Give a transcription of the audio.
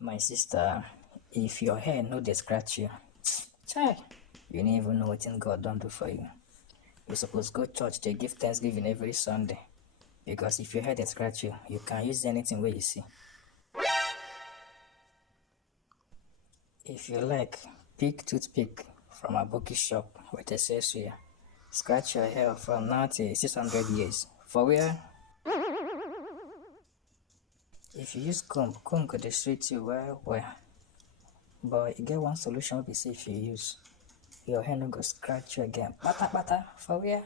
My sister, if your hair no dey scratch you, chai, you no even know wetin God don do for you. You suppose go church dey give thanksgiving every Sunday. Because if your hair dey scratch you, you can use anything wey you see. If you like, pick toothpick from Aboki shop wey dey sell suya. Scratch your hair from now till 600 years. For where? If you use comb go dey sweet you well well. But e get one solution wey be say if you use, your hair no go scratch you again. Pata pata. For where?